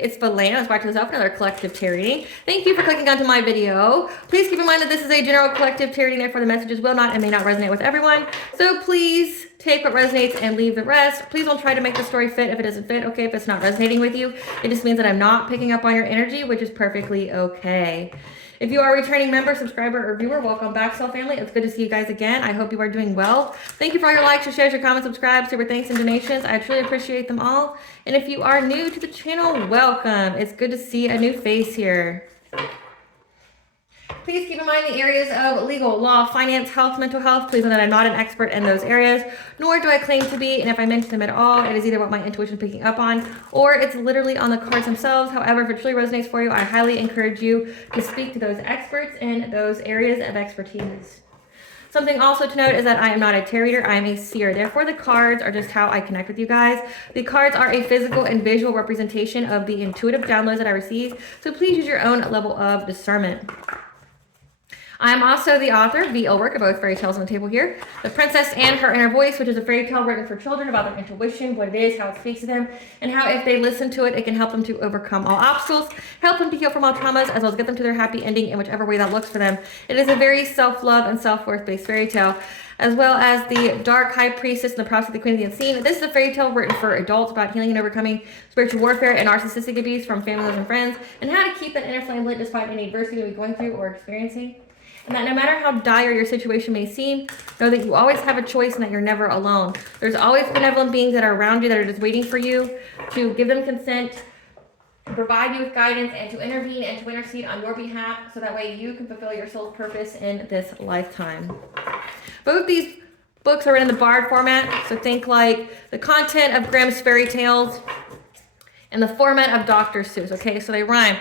It's Valena. Let's back to yourself, another collective tarot reading. Thank you for clicking onto my video. Please keep in mind that this is a general collective tarot reading, therefore the messages will not and may not resonate with everyone. So please take what resonates and leave the rest. Please don't try to make the story fit if it doesn't fit. Okay, if it's not resonating with you, it just means that I'm not picking up on your energy, which is perfectly okay. If you are a returning member, subscriber, or viewer, welcome back, Soul Family. It's good to see you guys again. I hope you are doing well. Thank you for all your likes, your shares, your comments, subscribes, super thanks, and donations. I truly appreciate them all. And if you are new to the channel, welcome. It's good to see a new face here. Please keep in mind the areas of legal, law, finance, health, mental health. Please know that I'm not an expert in those areas, nor do I claim to be. And if I mention them at all, it is either what my intuition is picking up on, or it's literally on the cards themselves. However, if it truly resonates for you, I highly encourage you to speak to those experts in those areas of expertise. Something also to note is that I am not a tarot reader, I am a seer. Therefore, the cards are just how I connect with you guys. The cards are a physical and visual representation of the intuitive downloads that I receive. So please use your own level of discernment. I'm also the author of the work of both fairy tales on the table here. The Princess and Her Inner Voice, which is a fairy tale written for children about their intuition, what it is, how it speaks to them, and how if they listen to it, it can help them to overcome all obstacles, help them to heal from all traumas, as well as get them to their happy ending in whichever way that looks for them. It is a very self-love and self-worth based fairy tale, as well as the Dark High Priestess and the Prophet of the Queen of the Unseen. This is a fairy tale written for adults about healing and overcoming spiritual warfare and narcissistic abuse from families and friends, and how to keep that inner flame lit despite any adversity you're going through or experiencing. And that no matter how dire your situation may seem, know that you always have a choice and that you're never alone. There's always benevolent beings that are around you that are just waiting for you to give them consent, to provide you with guidance, and to intervene and to intercede on your behalf so that way you can fulfill your soul's purpose in this lifetime. Both these books are written in the Bard format, so think like the content of Grimm's fairy tales and the format of Dr. Seuss, okay? So they rhyme.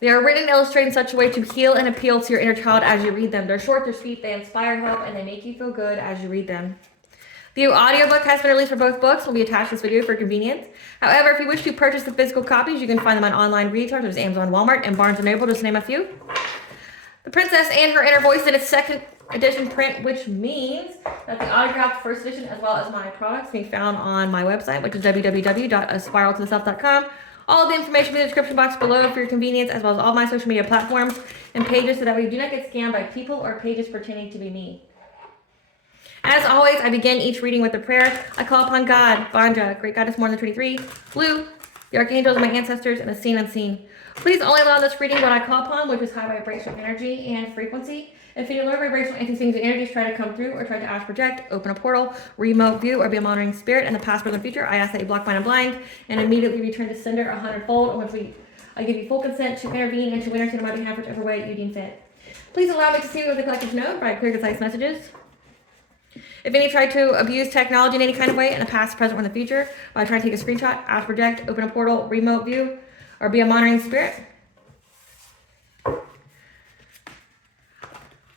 They are written and illustrated in such a way to heal and appeal to your inner child as you read them. They're short, they're sweet, they inspire hope, and they make you feel good as you read them. The audiobook has been released for both books. Will be attached to this video for convenience. However, if you wish to purchase the physical copies, you can find them on online retailers such as Amazon, Walmart, and Barnes & Noble, just to name a few. The Princess and Her Inner Voice in its second edition print, which means that the autographed first edition, as well as my products, can be found on my website, which is www.aspiraltotheself.com. All the information in the description box below for your convenience, as well as all my social media platforms and pages, so that way you do not get scammed by people or pages pretending to be me. As always, I begin each reading with a prayer. I call upon God, Vanja, Great Goddess more than 23, Blue, the archangels of my ancestors, and the seen unseen. Please only allow this reading what I call upon, which is high vibrational energy and frequency. If any low vibrational anti-things and energies try to come through or try to ask project, open a portal, remote view, or be a monitoring spirit in the past, present, future, I ask that you block, bind, and blind, and immediately return to sender 100-fold. Once I give you full consent to intervene and to intercede on my behalf, whichever way you deem fit. Please allow me to see what the collective know by clear, concise messages. If any try to abuse technology in any kind of way in the past, present, or in the future, by trying to take a screenshot, ask project, open a portal, remote view, or be a monitoring spirit.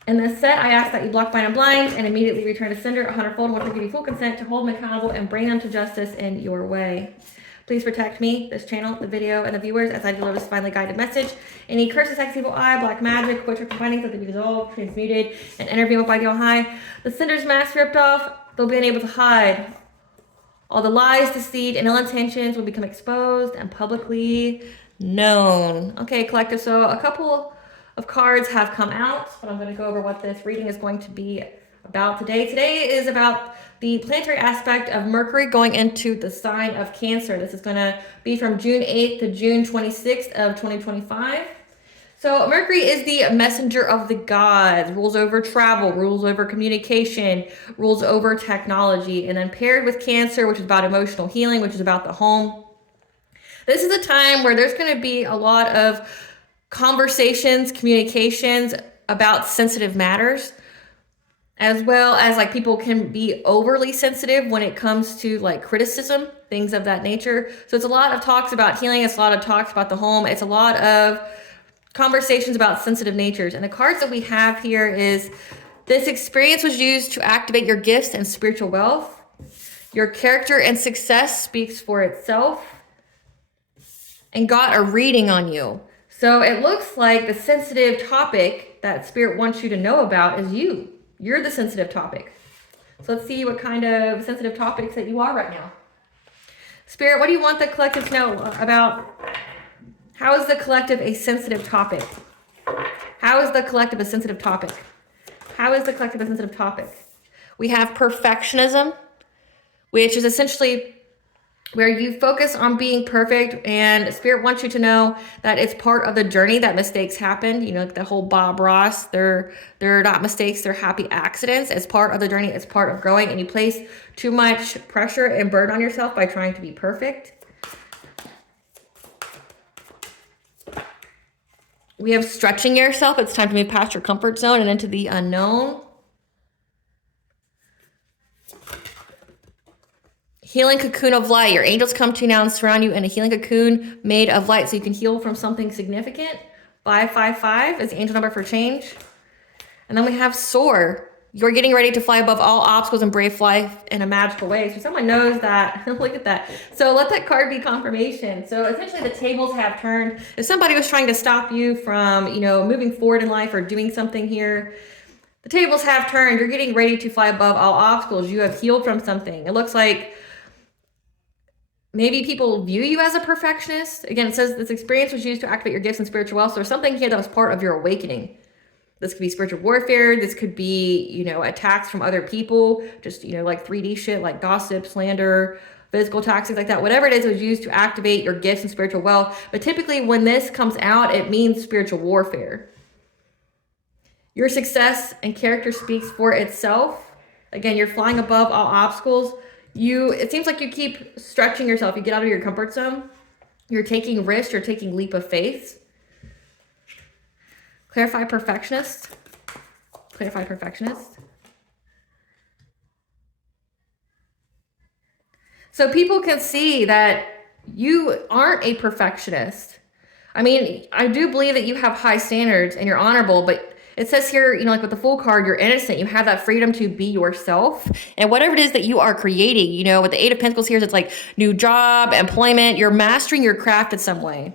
In this set, I ask that you block, bind, and blind, and immediately return to sender 100-fold once I give you full consent to hold them accountable and bring them to justice in your way. Please protect me, this channel, the video, and the viewers as I deliver this divinely guided message. Any curses, hex, evil eye, black magic, witchcraft, findings that they be dissolved, transmuted, and intervened by the All-High. The sender's mask ripped off, they'll be unable to hide. All the lies, deceit, and ill intentions will become exposed and publicly known. Okay, collective, so a couple of cards have come out, but I'm going to go over what this reading is going to be about today. Today is about the planetary aspect of Mercury going into the sign of Cancer. This is going to be from June 8th to June 26th of 2025. So Mercury is the messenger of the gods, rules over travel, rules over communication, rules over technology, and then paired with Cancer, which is about emotional healing, which is about the home. This is a time where there's going to be a lot of conversations, communications about sensitive matters, as well as like people can be overly sensitive when it comes to like criticism, things of that nature. So it's a lot of talks about healing. It's a lot of talks about the home. It's a lot of conversations about sensitive natures. And the cards that we have here is this experience was used to activate your gifts and spiritual wealth. Your character and success speaks for itself, and got a reading on you. So it looks like the sensitive topic that Spirit wants you to know about is you. You're the sensitive topic. So let's see what kind of sensitive topics that you are right now. Spirit, what do you want the collective to know about? How is the collective a sensitive topic? How is the collective a sensitive topic? How is the collective a sensitive topic? We have perfectionism, which is essentially where you focus on being perfect, and Spirit wants you to know that it's part of the journey that mistakes happen. You know, like the whole Bob Ross, they're not mistakes, they're happy accidents. It's part of the journey, it's part of growing, and you place too much pressure and burden on yourself by trying to be perfect. We have stretching yourself. It's time to move past your comfort zone and into the unknown. Healing cocoon of light. Your angels come to you now and surround you in a healing cocoon made of light so you can heal from something significant. 555 is the angel number for change. And then we have soar. You're getting ready to fly above all obstacles and brave life in a magical way. So someone knows that. Look at that. So let that card be confirmation. So essentially the tables have turned. If somebody was trying to stop you from, moving forward in life or doing something here, the tables have turned. You're getting ready to fly above all obstacles. You have healed from something. It looks like maybe people view you as a perfectionist. Again, it says this experience was used to activate your gifts and spiritual wealth. So there's something here that was part of your awakening. This could be spiritual warfare. This could be, attacks from other people, just, like 3D shit, like gossip, slander, physical attacks, things like that. Whatever it is, it was used to activate your gifts and spiritual wealth. But typically when this comes out, it means spiritual warfare. Your success and character speaks for itself. Again, you're flying above all obstacles. It seems like you keep stretching yourself. You get out of your comfort zone. You're taking risks. You're taking leap of faith. Clarify perfectionist. Clarify perfectionist. So people can see that you aren't a perfectionist. I mean, I do believe that you have high standards and you're honorable, but it says here, like with the Fool card, you're innocent. You have that freedom to be yourself. And whatever it is that you are creating, with the Eight of Pentacles here, it's like new job, employment. You're mastering your craft in some way.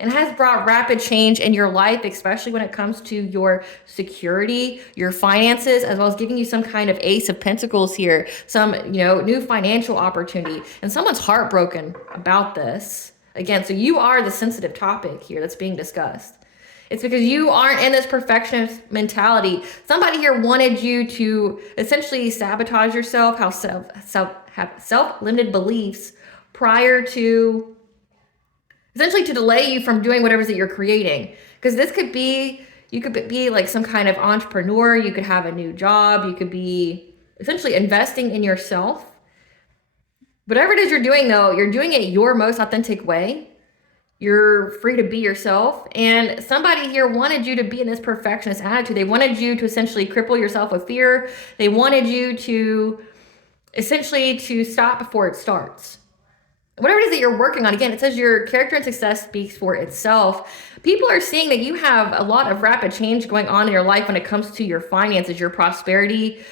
And has brought rapid change in your life, especially when it comes to your security, your finances, as well as giving you some kind of Ace of Pentacles here, some, new financial opportunity. And someone's heartbroken about this. Again, so you are the sensitive topic here that's being discussed. It's because you aren't in this perfectionist mentality. Somebody here wanted you to essentially sabotage yourself, have self-limited beliefs prior to, essentially to delay you from doing whatever it is that you're creating. Because this could be, you could be like some kind of entrepreneur, you could have a new job, you could be essentially investing in yourself. Whatever it is you're doing though, you're doing it your most authentic way. You're free to be yourself. And somebody here wanted you to be in this perfectionist attitude. They wanted you to essentially cripple yourself with fear. They wanted you to essentially to stop before it starts. Whatever it is that you're working on, again, it says your character and success speaks for itself. People are seeing that you have a lot of rapid change going on in your life when it comes to your finances, your prosperity,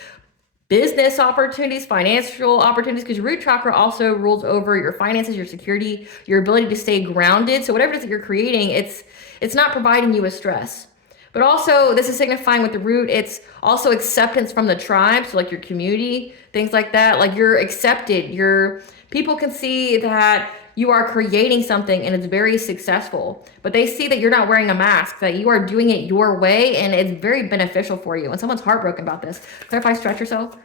business opportunities, financial opportunities, because your root chakra also rules over your finances, your security, your ability to stay grounded. So whatever it is that you're creating, it's not providing you with stress. But also, this is signifying with the root, it's also acceptance from the tribe, so like your community, things like that. Like you're accepted, people can see that you are creating something and it's very successful, but they see that you're not wearing a mask, that you are doing it your way, and it's very beneficial for you. And someone's heartbroken about this. Clarify, stretch yourself.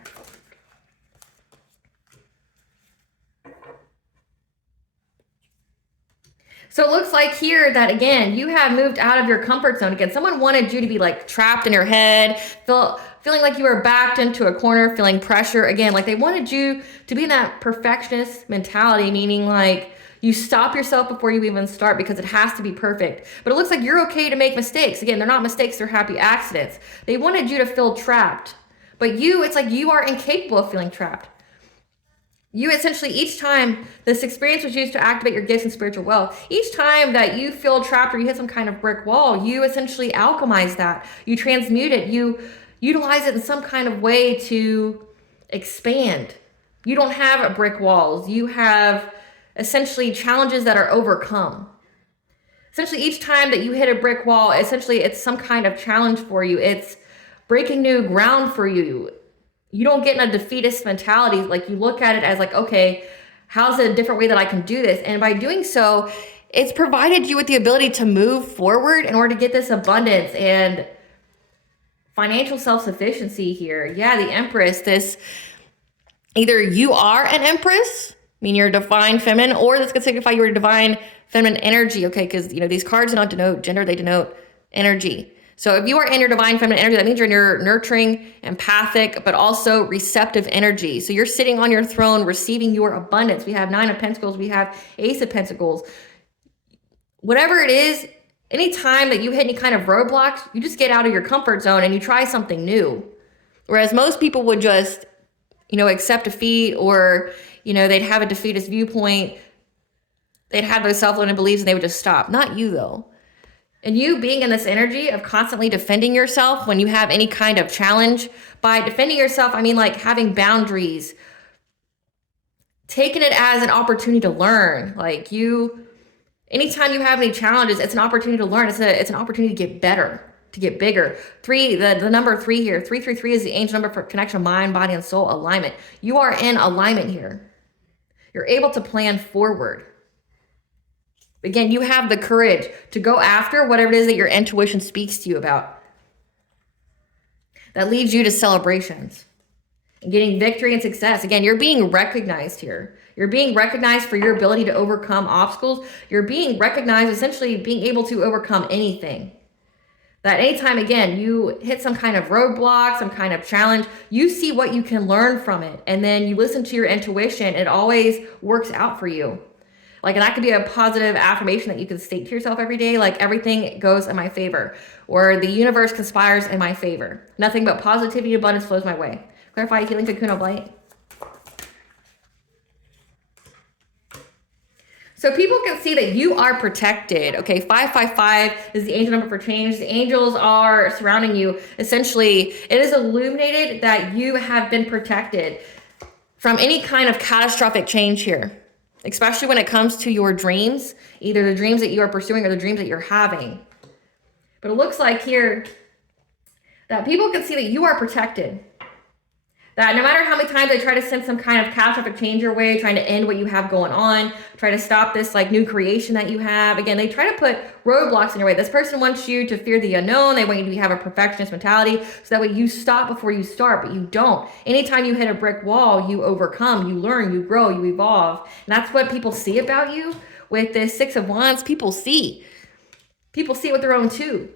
So it looks like here that, again, you have moved out of your comfort zone. Again, someone wanted you to be like trapped in your head, feeling like you were backed into a corner, feeling pressure. Again, like they wanted you to be in that perfectionist mentality, meaning like you stop yourself before you even start because it has to be perfect. But it looks like you're okay to make mistakes. Again, they're not mistakes, they're happy accidents. They wanted you to feel trapped. But it's like you are incapable of feeling trapped. You essentially, each time this experience was used to activate your gifts and spiritual wealth, each time that you feel trapped or you hit some kind of brick wall, you essentially alchemize that. You transmute it. You utilize it in some kind of way to expand. You don't have brick walls. You have essentially challenges that are overcome. Essentially, each time that you hit a brick wall, essentially it's some kind of challenge for you. It's breaking new ground for you. You don't get in a defeatist mentality. Like you look at it as like, okay, How's a different way that I can do this? And by doing so, it's provided you with the ability to move forward in order to get this abundance and financial self-sufficiency here. Yeah, the Empress, this, either you are an Empress, meaning you're a divine feminine, or this could signify you're a divine feminine energy, okay? Because, you know, these cards don't denote gender, they denote energy. So if you are in your divine feminine energy, that means you're in your nurturing, empathic, but also receptive energy. So you're sitting on your throne, receiving your abundance. We have 9 of Pentacles, we have Ace of Pentacles. Whatever it is, anytime that you hit any kind of roadblocks, you just get out of your comfort zone and you try something new. Whereas most people would just, you know, accept defeat, or, you know, they'd have a defeatist viewpoint. They'd have those self-limiting beliefs and they would just stop. Not you, though. And you being in this energy of constantly defending yourself when you have any kind of challenge. By defending yourself, I mean like having boundaries, taking it as an opportunity to learn. Like you, anytime you have any challenges, it's an opportunity to learn. It's an opportunity to get better, to get bigger. 3, the number 3 here, 333 is the angel number for connection of mind, body, and soul alignment. You are in alignment here. You're able to plan forward. Again, you have the courage to go after whatever it is that your intuition speaks to you about. That leads you to celebrations and getting victory and success. Again, you're being recognized here. You're being recognized for your ability to overcome obstacles. You're being recognized, essentially being able to overcome anything. That anytime, again, you hit some kind of roadblock, some kind of challenge, you see what you can learn from it. And then you listen to your intuition. It always works out for you. Like, and that could be a positive affirmation that you can state to yourself every day. Like, everything goes in my favor, or the universe conspires in my favor. Nothing but positivity and abundance flows my way. Clarify, healing cocoon of light. So people can see that you are protected. Okay, 555 is the angel number for change. The angels are surrounding you. Essentially, it is illuminated that you have been protected from any kind of catastrophic change here, especially when it comes to your dreams, either the dreams that you are pursuing or the dreams that you're having. But it looks like here that people can see that you are protected. That no matter how many times they try to send some kind of catastrophic change your way, trying to end what you have going on, try to stop this like new creation that you have. Again, they try to put roadblocks in your way. This person wants you to fear the unknown. They want you to have a perfectionist mentality, so that way you stop before you start, but you don't. Anytime you hit a brick wall, you overcome, you learn, you grow, you evolve. And that's what people see about you with this 6 of Wands. People see it with their own too.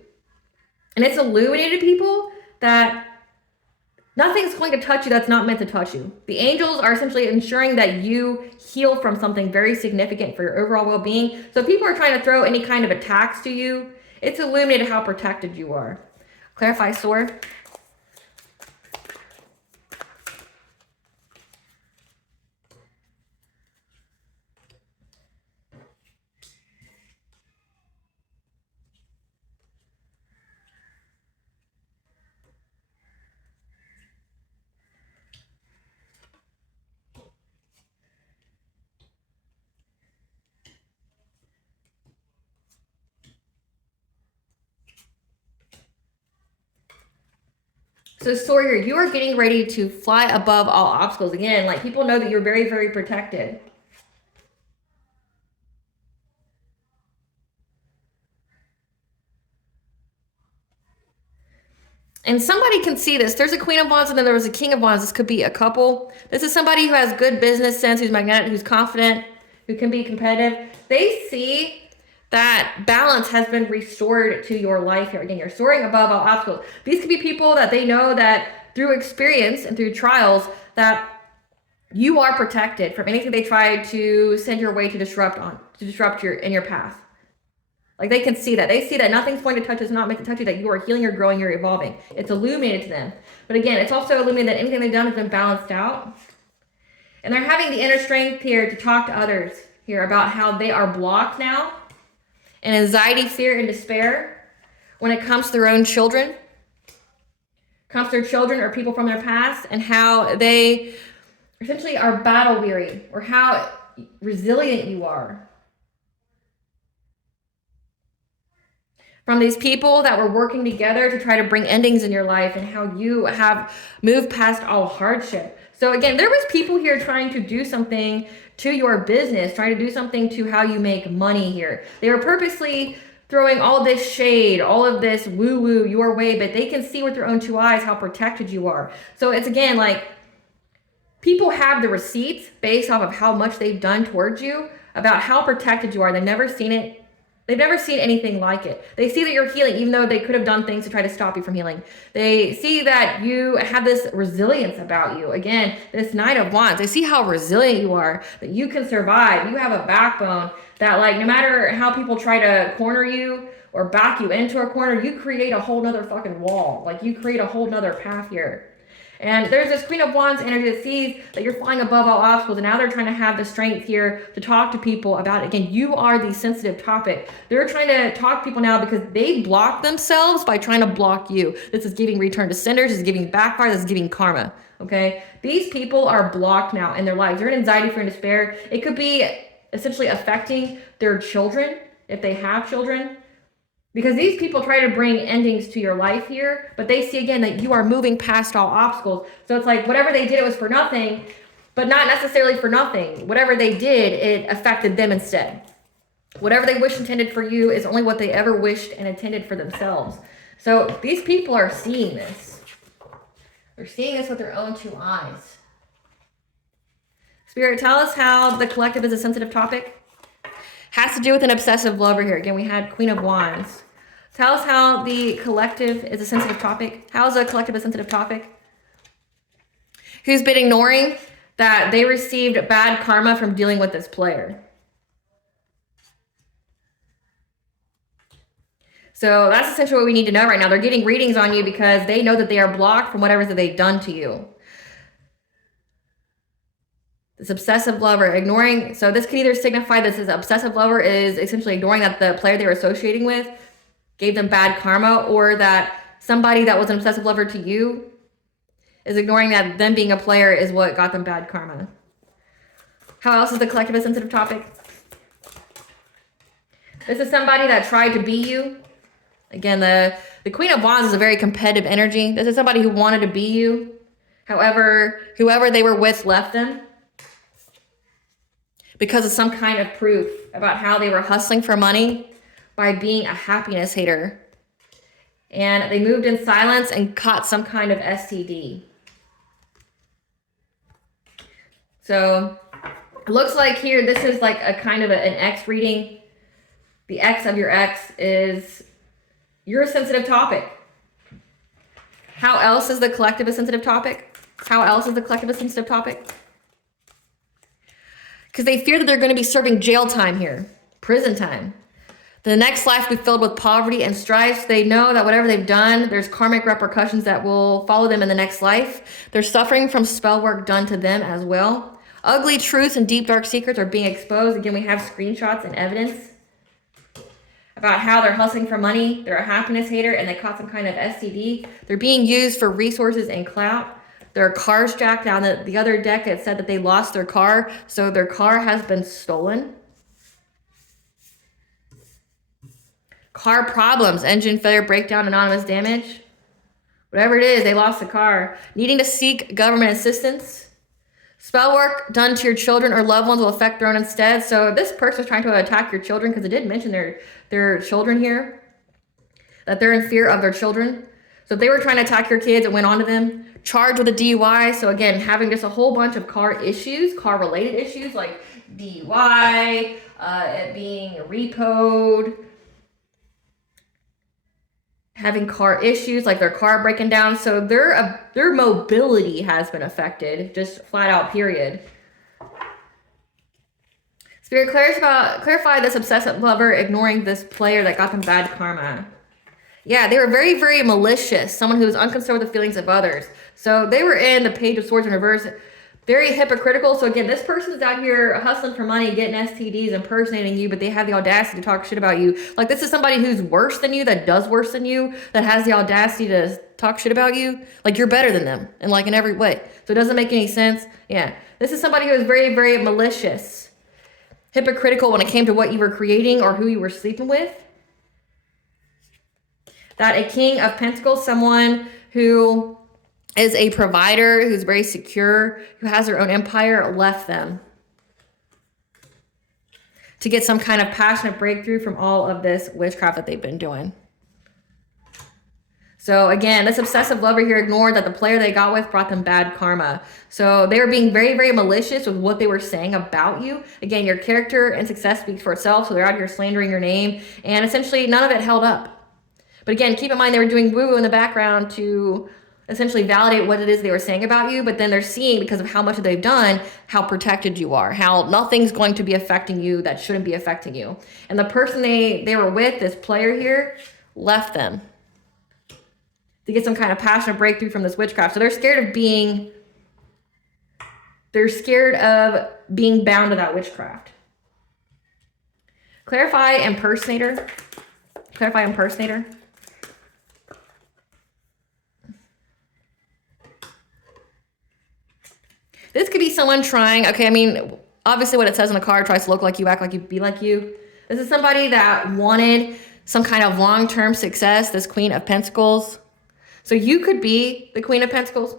And it's illuminated people that nothing's going to touch you that's not meant to touch you. The angels are essentially ensuring that you heal from something very significant for your overall well-being. So if people are trying to throw any kind of attacks to you, it's illuminated how protected you are. Clarify, Soar. So Sawyer, you are getting ready to fly above all obstacles. Again, like people know that you're very, very protected. And somebody can see this. There's a Queen of Wands and then there was a King of Wands. This could be a couple. This is somebody who has good business sense, who's magnetic, who's confident, who can be competitive. They see that balance has been restored to your life here. Again, you're soaring above all obstacles. These could be people that they know that through experience and through trials that you are protected from anything they try to send your way to disrupt your path. Like they can see that. They see that nothing's going to touch us, not meant to touch you, that you are healing, you're growing, you're evolving. It's illuminated to them. But again, it's also illuminated that anything they've done has been balanced out. And they're having the inner strength here to talk to others here about how they are blocked now and anxiety, fear, and despair when it comes to their own children, comes to their children or people from their past, and how they essentially are battle weary, or how resilient you are. from these people that were working together to try to bring endings in your life, and how you have moved past all hardship. So again, there was people here trying to do something to your business, trying to do something to how you make money here. They were purposely throwing all this shade, all of this woo-woo your way, but they can see with their own two eyes how protected you are. So it's again like people have the receipts based off of how much they've done towards you about how protected you are. They've never seen it. They've never seen anything like it. They see that you're healing, even though they could have done things to try to stop you from healing. They see that you have this resilience about you. Again, this Knight of Wands. They see how resilient you are, that you can survive. You have a backbone that, like, no matter how people try to corner you or back you into a corner, you create a whole nother fucking wall. Like, you create a whole nother path here. And there's this Queen of Wands energy that sees that you're flying above all obstacles, and now they're trying to have the strength here to talk to people about it. Again, you are the sensitive topic. They're trying to talk to people now because they block themselves by trying to block you. This is giving return to senders. This is giving backfire. This is giving karma. Okay? These people are blocked now in their lives. They're in anxiety, fear, and despair. It could be essentially affecting their children, if they have children. Because these people try to bring endings to your life here, but they see again that you are moving past all obstacles. So it's like whatever they did, it was for nothing, but not necessarily for nothing. Whatever they did, it affected them instead. Whatever they wished intended for you is only what they ever wished and intended for themselves. So these people are seeing this. They're seeing this with their own two eyes. Spirit, tell us how the collective is a sensitive topic. Has to do with an obsessive lover here. Again, we had Queen of Wands. Tell us how the collective is a sensitive topic. How is a collective a sensitive topic? Who's been ignoring that they received bad karma from dealing with this player? So that's essentially what we need to know right now. They're getting readings on you because they know that they are blocked from whatever that they've done to you. This obsessive lover ignoring. So this could either signify this is obsessive lover is essentially ignoring that the player they were associating with gave them bad karma, or that somebody that was an obsessive lover to you is ignoring that them being a player is what got them bad karma. How else is the collective a sensitive topic? This is somebody that tried to be you. Again, the Queen of Wands is a very competitive energy. This is somebody who wanted to be you. However, whoever they were with left them because of some kind of proof about how they were hustling for money by being a happiness hater. And they moved in silence and caught some kind of STD. So it looks like here, this is like a kind of an X reading. The X of your X is, you're a sensitive topic. How else is the collective a sensitive topic? How else is the collective a sensitive topic? Because they fear that they're going to be serving jail time here, prison time. The next life will be filled with poverty and strife. They know that whatever they've done, there's karmic repercussions that will follow them in the next life. They're suffering from spell work done to them as well. Ugly truths and deep dark secrets are being exposed. Again, we have screenshots and evidence about how they're hustling for money. They're a happiness hater and they caught some kind of STD. They're being used for resources and clout. Their car's jacked down. The other deck, it said that they lost their car. So their car has been stolen. Car problems, engine failure, breakdown, anonymous damage. Whatever it is, they lost the car. Needing to seek government assistance. Spell work done to your children or loved ones will affect their own instead. So this person is trying to attack your children because it did mention their children here. That they're in fear of their children. So if they were trying to attack your kids, it went on to them. Charged with a DUI. So again, having just a whole bunch of car issues, car-related issues like DUI, it being repoed, having car issues like their car breaking down. So their mobility has been affected, just flat out, period. Spirit, clarify this obsessive lover ignoring this player that got them bad karma. Yeah, they were very, very malicious. Someone who was unconcerned with the feelings of others. So they were in the Page of Swords in reverse. Very hypocritical. So again, this person's out here hustling for money, getting STDs, impersonating you, but they have the audacity to talk shit about you. Like, this is somebody who's worse than you, that does worse than you, that has the audacity to talk shit about you. Like, you're better than them, and like in every way. So it doesn't make any sense. Yeah, this is somebody who is very, very malicious, hypocritical when it came to what you were creating or who you were sleeping with. That a King of Pentacles, someone who is a provider, who's very secure, who has their own empire, left them to get some kind of passionate breakthrough from all of this witchcraft that they've been doing. So again, this obsessive lover here ignored that the player they got with brought them bad karma. So they were being very, very malicious with what they were saying about you. Again, your character and success speaks for itself. So they're out here slandering your name, and essentially none of it held up. But again, keep in mind they were doing woo-woo in the background to essentially validate what it is they were saying about you. But then they're seeing, because of how much they've done, how protected you are, how nothing's going to be affecting you that shouldn't be affecting you. And the person they were with, this player here, left them to get some kind of passionate breakthrough from this witchcraft. So they're scared of being bound to that witchcraft. Clarify impersonator. Clarify impersonator. This could be someone trying, okay, I mean, obviously what it says on the card, tries to look like you, act like you, be like you. This is somebody that wanted some kind of long-term success, this Queen of Pentacles. So you could be the Queen of Pentacles.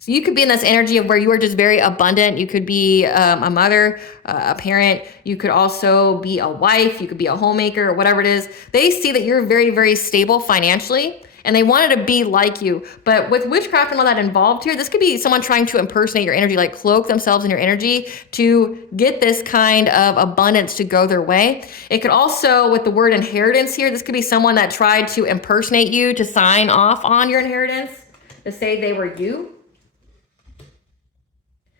So you could be in this energy of where you are just very abundant. You could be a mother, a parent. You could also be a wife. You could be a homemaker, whatever it is. They see that you're very, very stable financially, and they wanted to be like you. But with witchcraft and all that involved here, this could be someone trying to impersonate your energy, like cloak themselves in your energy to get this kind of abundance to go their way. It could also, with the word inheritance here, this could be someone that tried to impersonate you to sign off on your inheritance, to say they were you.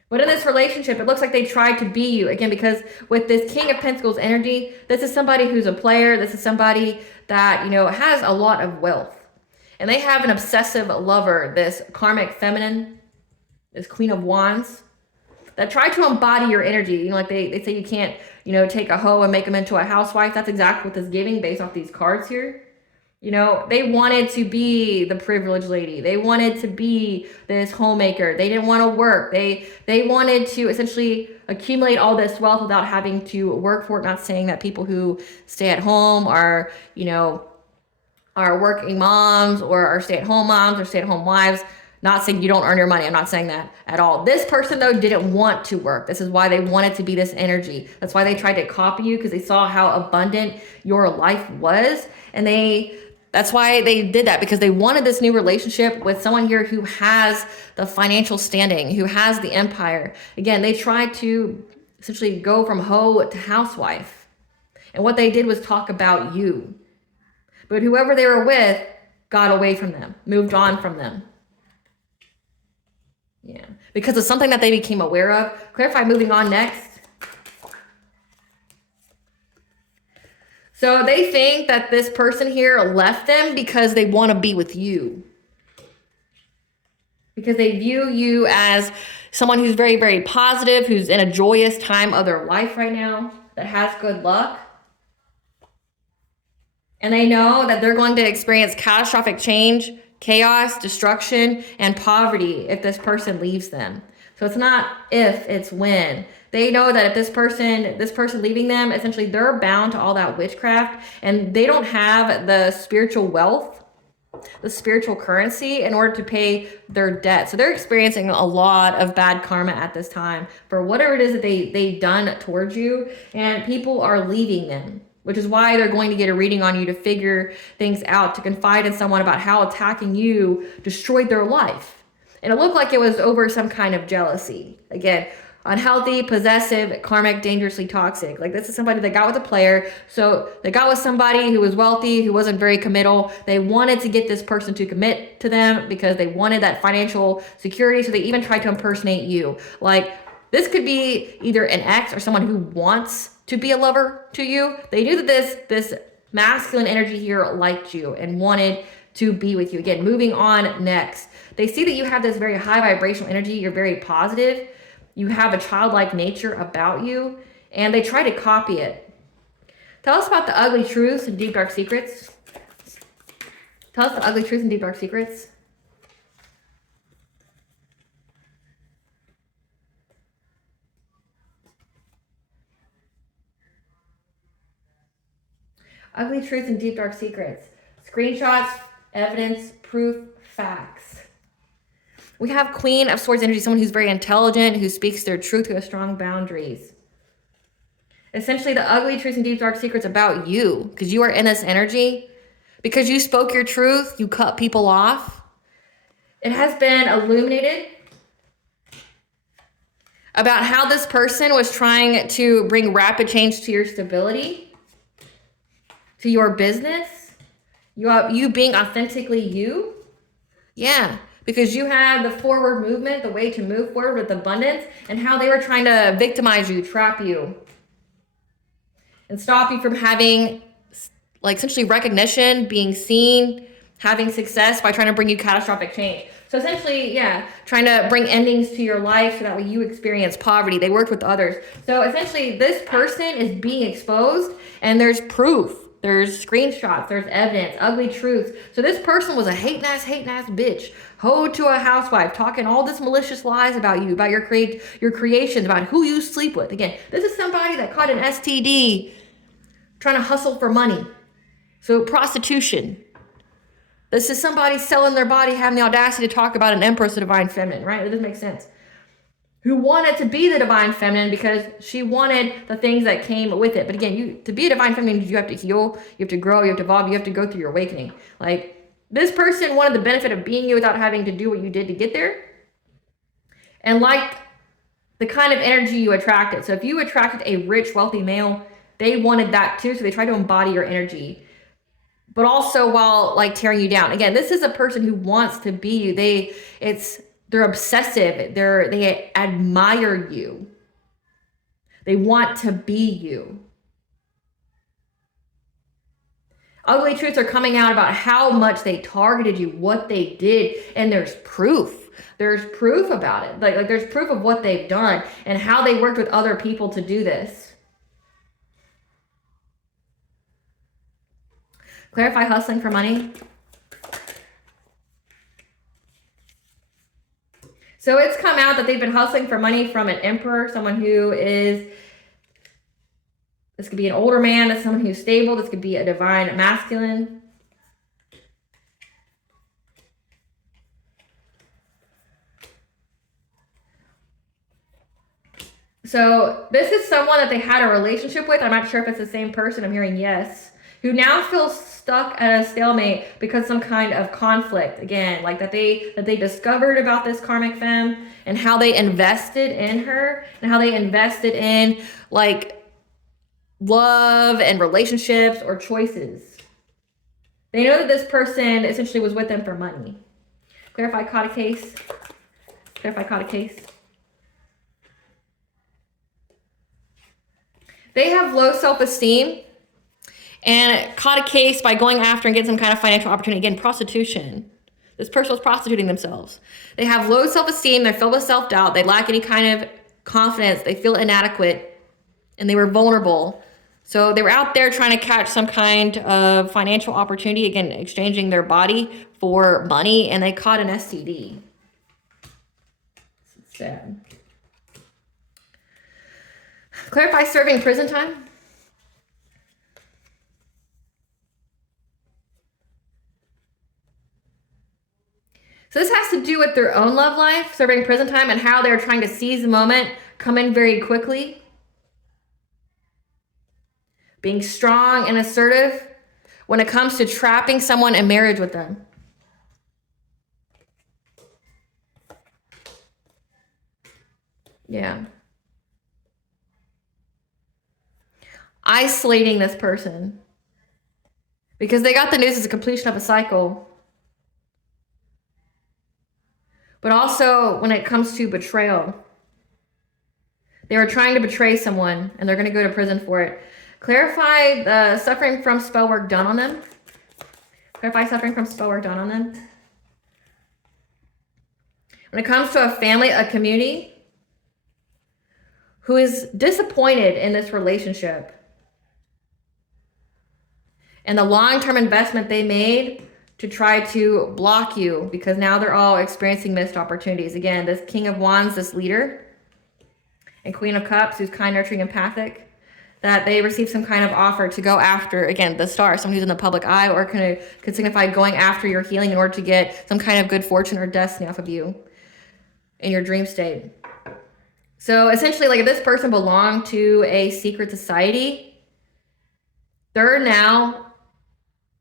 But in this relationship, it looks like they tried to be you. Again, because with this King of Pentacles energy, this is somebody who's a player. This is somebody that, you know, has a lot of wealth. And they have an obsessive lover, this karmic feminine, this Queen of Wands, that try to embody your energy. You know, like they say you can't, you know, take a hoe and make them into a housewife. That's exactly what this is giving based off these cards here. You know, they wanted to be the privileged lady. They wanted to be this homemaker. They didn't want to work. They wanted to essentially accumulate all this wealth without having to work for it. Not saying that people who stay at home are, you know, are working moms or are stay-at-home moms or stay-at-home wives. Not saying you don't earn your money. I'm not saying that at all. This person, though, didn't want to work. This is why they wanted to be this energy. That's why they tried to copy you, because they saw how abundant your life was. And that's why they did that, because they wanted this new relationship with someone here who has the financial standing, who has the empire. Again, they tried to essentially go from hoe to housewife. And what they did was talk about you. But whoever they were with got away from them, moved on from them. Yeah, because of something that they became aware of. Clarify, moving on next. So they think that this person here left them because they want to be with you. Because they view you as someone who's very, very positive, who's in a joyous time of their life right now, that has good luck. And they know that they're going to experience catastrophic change, chaos, destruction, and poverty if this person leaves them. So it's not if, it's when. They know that if this person leaving them, essentially they're bound to all that witchcraft, and they don't have the spiritual wealth, the spiritual currency in order to pay their debt. So they're experiencing a lot of bad karma at this time for whatever it is that they've done towards you, and people are leaving them. Which is why they're going to get a reading on you to figure things out, to confide in someone about how attacking you destroyed their life. And it looked like it was over some kind of jealousy. Again, unhealthy, possessive, karmic, dangerously toxic. Like, this is somebody that got with a player. So they got with somebody who was wealthy, who wasn't very committal. They wanted to get this person to commit to them because they wanted that financial security. So they even tried to impersonate you. Like, this could be either an ex or someone who wants to be a lover to you. They knew that this masculine energy here liked you and wanted to be with you. Again, moving on next. They see that you have this very high vibrational energy. You're very positive. You have a childlike nature about you, and they try to copy it. Tell us about the ugly truths and deep dark secrets. Tell us the ugly truths and deep dark secrets. Ugly truths and deep dark secrets. Screenshots, evidence, proof, facts. We have Queen of Swords energy, someone who's very intelligent, who speaks their truth, who has strong boundaries. Essentially, the ugly truths and deep dark secrets about you, because you are in this energy. Because you spoke your truth, you cut people off. It has been illuminated about how this person was trying to bring rapid change to your stability, to your business, you being authentically you. Yeah, because you had the forward movement, the way to move forward with abundance, and how they were trying to victimize you, trap you, and stop you from having like essentially recognition, being seen, having success by trying to bring you catastrophic change. So essentially, yeah, trying to bring endings to your life so that way you experience poverty. They worked with others. So essentially, this person is being exposed, and there's proof. There's screenshots, there's evidence, ugly truths. So this person was a hating ass bitch, hoed to a housewife, talking all this malicious lies about you, about your creations, about who you sleep with. Again, this is somebody that caught an STD trying to hustle for money. So prostitution. This is somebody selling their body, having the audacity to talk about an empress, the divine feminine, right? It doesn't make sense. Who wanted to be the divine feminine because she wanted the things that came with it. But again, to be a divine feminine, you have to heal, you have to grow, you have to evolve, you have to go through your awakening. Like, this person wanted the benefit of being you without having to do what you did to get there. And liked the kind of energy you attracted. So if you attracted a rich, wealthy male, they wanted that too. So they tried to embody your energy, but also while like tearing you down. Again, this is a person who wants to be you. They're obsessive. They admire you. They want to be you. Ugly truths are coming out about how much they targeted you, what they did, and there's proof. There's proof about it. Like there's proof of what they've done and how they worked with other people to do this. Clarify hustling for money. So it's come out that they've been hustling for money from an emperor, someone who is, this could be an older man, that's someone who's stable, this could be a divine masculine. So this is someone that they had a relationship with. I'm not sure if it's the same person. I'm hearing yes. Who now feels stuck at a stalemate because of some kind of conflict. Again, like that they discovered about this karmic femme and how they invested in her and how they invested in like love and relationships or choices. They know that this person essentially was with them for money. Clarify caught a case. Clarify caught a case. They have low self-esteem and caught a case by going after and getting some kind of financial opportunity. Again, prostitution. This person was prostituting themselves. They have low self-esteem. They're filled with self-doubt. They lack any kind of confidence. They feel inadequate, and they were vulnerable. So they were out there trying to catch some kind of financial opportunity, again, exchanging their body for money, and they caught an STD. It's sad. Clarify serving prison time. So this has to do with their own love life, serving prison time, and how they're trying to seize the moment, come in very quickly. Being strong and assertive when it comes to trapping someone in marriage with them. Yeah. Isolating this person because they got the news as a completion of a cycle. But also when it comes to betrayal, they were trying to betray someone and they're going to go to prison for it. Clarify the suffering from spell work done on them. Clarify suffering from spell work done on them. When it comes to a family, a community who is disappointed in this relationship and the long-term investment they made to try to block you because now they're all experiencing missed opportunities. Again, this King of Wands, this leader, and Queen of Cups, who's kind, nurturing, empathic, that they receive some kind of offer to go after, again, the star, someone who's in the public eye, or could signify going after your healing in order to get some kind of good fortune or destiny off of you in your dream state. So essentially, like if this person belonged to a secret society, they're now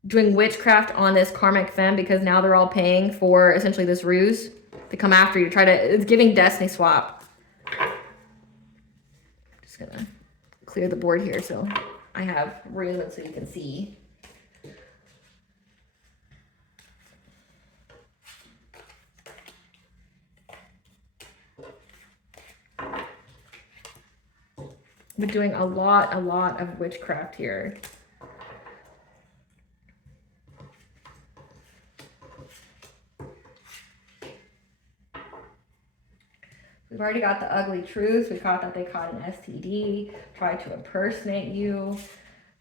doing witchcraft on this karmic femme because now they're all paying for essentially this ruse to come after you, to try to, it's giving destiny swap. Just gonna clear the board here so I have room so you can see. Been doing a lot of witchcraft here. We've already got the ugly truths. We caught that they caught an STD, tried to impersonate you.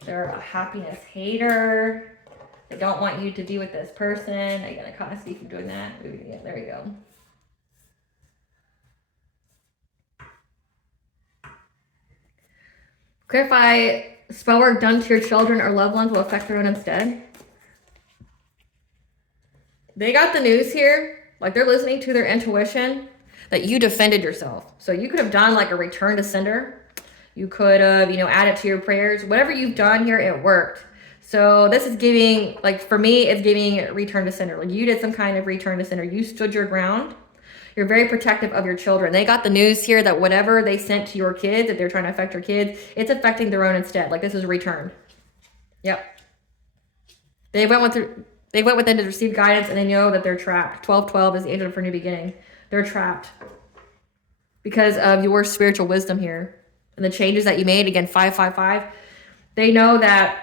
They're a happiness hater. They don't want you to be with this person. Again, I kind of see you doing that. Yeah, there you go. Clarify, spell work done to your children or loved ones will affect their own instead. They got the news here. Like they're listening to their intuition that you defended yourself. So you could have done like a return to sender. You could have, added to your prayers. Whatever you've done here, it worked. So this is giving, like for me, it's giving return to sender. Like you did some kind of return to sender. You stood your ground. You're very protective of your children. They got the news here that whatever they sent to your kids, if they're trying to affect your kids, it's affecting their own instead. Like this is a return. Yep. They went within to receive guidance and they know that they're trapped. 1212 is the angel for new beginning. They're trapped because of your spiritual wisdom here and the changes that you made. Again, 555. They know that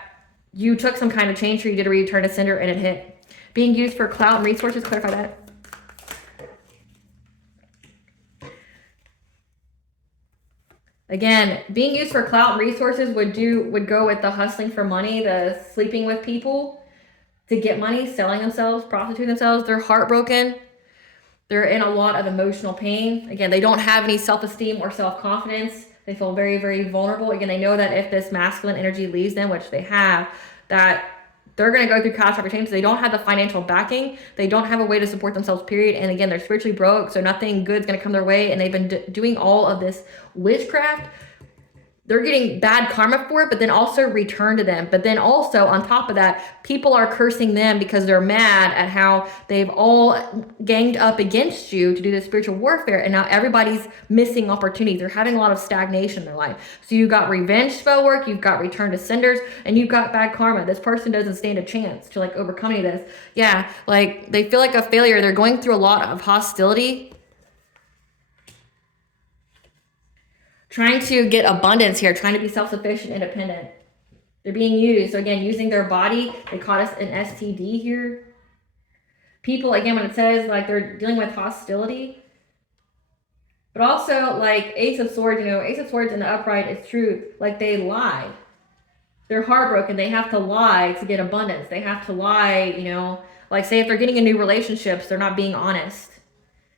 you took some kind of change where you did a return to sender and it hit. Being used for clout and resources, clarify that. Again, being used for clout and resources would go with the hustling for money, the sleeping with people to get money, selling themselves, prostituting themselves. They're heartbroken. They're in a lot of emotional pain. Again, they don't have any self-esteem or self-confidence. They feel very, very vulnerable. Again, they know that if this masculine energy leaves them, which they have, that they're going to go through catastrophic change. They don't have the financial backing. They don't have a way to support themselves, period. And again, they're spiritually broke, so nothing good's going to come their way. And they've been doing all of this witchcraft. They're getting bad karma for it, but then also return to them. But then also on top of that, people are cursing them because they're mad at how they've all ganged up against you to do this spiritual warfare. And now everybody's missing opportunities. They're having a lot of stagnation in their life. So you've got revenge spell work, you've got return to senders, and you've got bad karma. This person doesn't stand a chance to like overcome any of this. Yeah, like they feel like a failure. They're going through a lot of hostility. Trying to get abundance here, trying to be self-sufficient, independent. They're being used. So again, using their body. They caught us an STD here. People, again, when it says like they're dealing with hostility, but also like Ace of Swords, Ace of Swords in the upright is true. Like they lie. They're heartbroken. They have to lie to get abundance. They have to lie, like say if they're getting into new relationships, they're not being honest.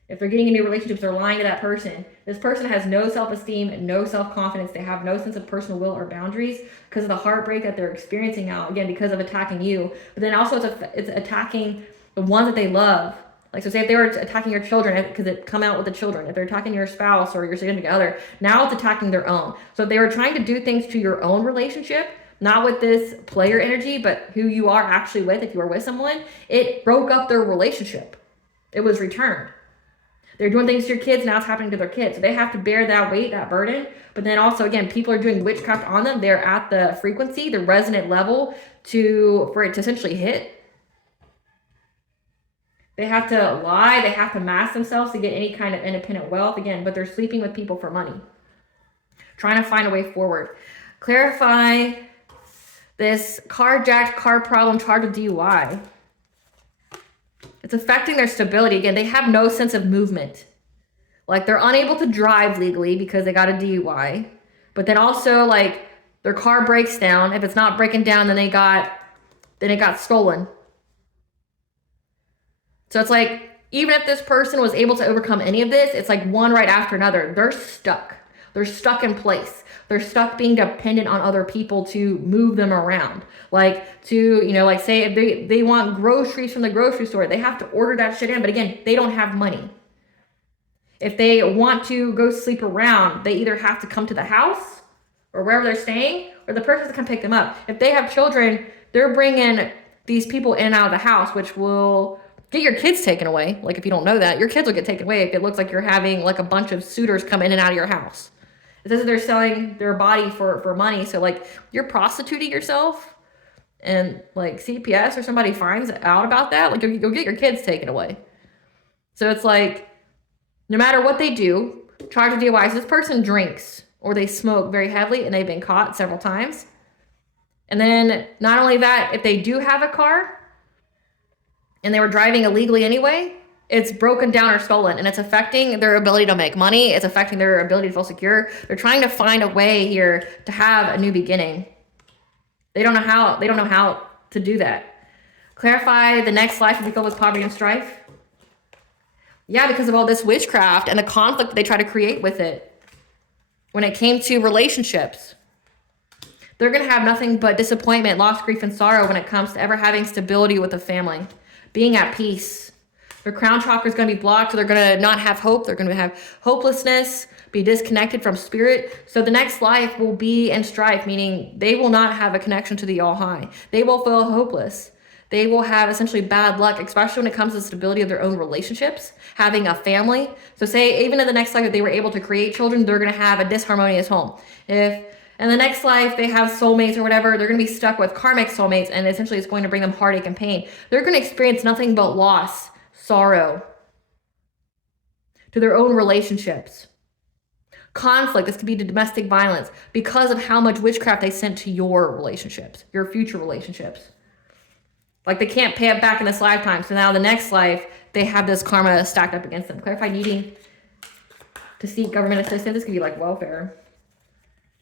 If they're getting into relationships, they're lying to that person. This person has no self-esteem, no self-confidence. They have no sense of personal will or boundaries because of the heartbreak that they're experiencing now. Again, because of attacking you. But then also it's attacking the ones that they love. Like, so say if they were attacking your children, because it come out with the children. If they're attacking your spouse or your significant other, now it's attacking their own. So if they were trying to do things to your own relationship, not with this player energy, but who you are actually with, if you are with someone, it broke up their relationship. It was returned. They're doing things to your kids, now it's happening to their kids. So they have to bear that weight, that burden. But then also, again, people are doing witchcraft on them. They're at the frequency, the resonant level for it to essentially hit. They have to lie. They have to mask themselves to get any kind of independent wealth. Again, but they're sleeping with people for money. Trying to find a way forward. Clarify this carjacked car problem charged with DUI. It's affecting their stability. Again, they have no sense of movement. Like they're unable to drive legally because they got a DUI. But then also like their car breaks down. If it's not breaking down, then it got stolen. So it's like, even if this person was able to overcome any of this, it's like one right after another. They're stuck. They're stuck in place. They're stuck being dependent on other people to move them around. Like to, like say if they want groceries from the grocery store, they have to order that shit in. But again, they don't have money. If they want to go sleep around, they either have to come to the house or wherever they're staying, or the person can pick them up. If they have children, they're bringing these people in and out of the house, which will get your kids taken away. Like if you don't know that, your kids will get taken away if it looks like you're having like a bunch of suitors come in and out of your house. It says that they're selling their body for money. So like you're prostituting yourself and like CPS or somebody finds out about that, like you'll get your kids taken away. So it's like, no matter what they do, charge of DUI. So this person drinks or they smoke very heavily and they've been caught several times. And then not only that, if they do have a car and they were driving illegally anyway, it's broken down or stolen and it's affecting their ability to make money. It's affecting their ability to feel secure. They're trying to find a way here to have a new beginning. They don't know how to do that. Clarify the next life will be filled with poverty and strife. Yeah, because of all this witchcraft and the conflict they try to create with it. When it came to relationships, they're going to have nothing but disappointment, loss, grief, and sorrow when it comes to ever having stability with a family, being at peace. Their crown chakra is going to be blocked, so they're going to not have hope. They're going to have hopelessness, be disconnected from spirit. So the next life will be in strife, meaning they will not have a connection to the All High. They will feel hopeless. They will have essentially bad luck, especially when it comes to the stability of their own relationships, having a family. So say even in the next life, if they were able to create children, they're going to have a disharmonious home. If in the next life they have soulmates or whatever, they're going to be stuck with karmic soulmates, and essentially it's going to bring them heartache and pain. They're going to experience nothing but loss, sorrow to their own relationships. Conflict, this could be domestic violence because of how much witchcraft they sent to your relationships, your future relationships. Like they can't pay it back in this lifetime. So now the next life, they have this karma stacked up against them. Clarify needing to seek government assistance. This could be like welfare.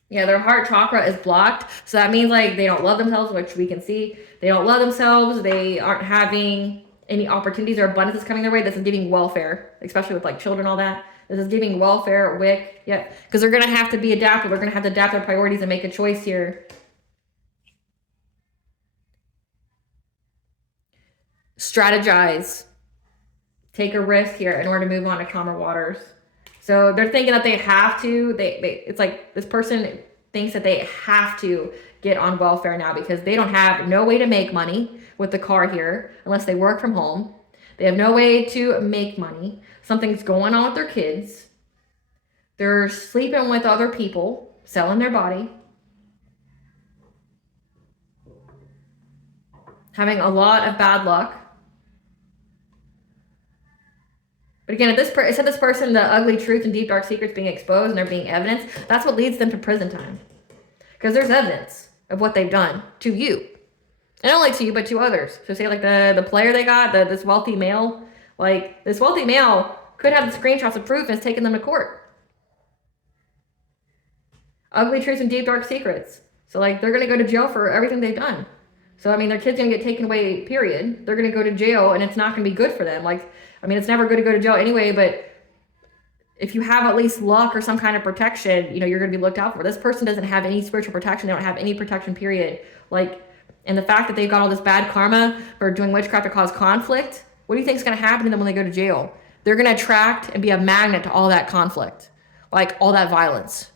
Yeah, their heart chakra is blocked. So that means like they don't love themselves, which we can see. They don't love themselves. They aren't having any opportunities or abundance is coming their way. This is giving welfare, especially with like children, all that. This is giving welfare, wick. Yeah, because they're going to have to be adaptable. They're going to have to adapt their priorities and make a choice here. Strategize, take a risk here in order to move on to calmer waters. So they're thinking that they have to, it's like this person thinks that they have to get on welfare now because they don't have no way to make money with the car here unless they work from home. They have no way to make money. Something's going on with their kids. They're sleeping with other people, selling their body. Having a lot of bad luck. But again, it said this person, the ugly truth and deep dark secrets being exposed and there being evidence, that's what leads them to prison time. Because there's evidence of what they've done to you. And not only to you, but to others. So say like the player they got, this wealthy male, like this wealthy male could have the screenshots of proof and has taken them to court. Ugly truths and deep dark secrets. So like they're going to go to jail for everything they've done. So I mean, their kid's going to get taken away, period. They're going to go to jail and it's not going to be good for them. Like, I mean, it's never good to go to jail anyway, but if you have at least luck or some kind of protection, you're going to be looked out for. This person doesn't have any spiritual protection. They don't have any protection, period. Like, and the fact that they've got all this bad karma for doing witchcraft to cause conflict, what do you think is going to happen to them when they go to jail? They're going to attract and be a magnet to all that conflict, like all that violence.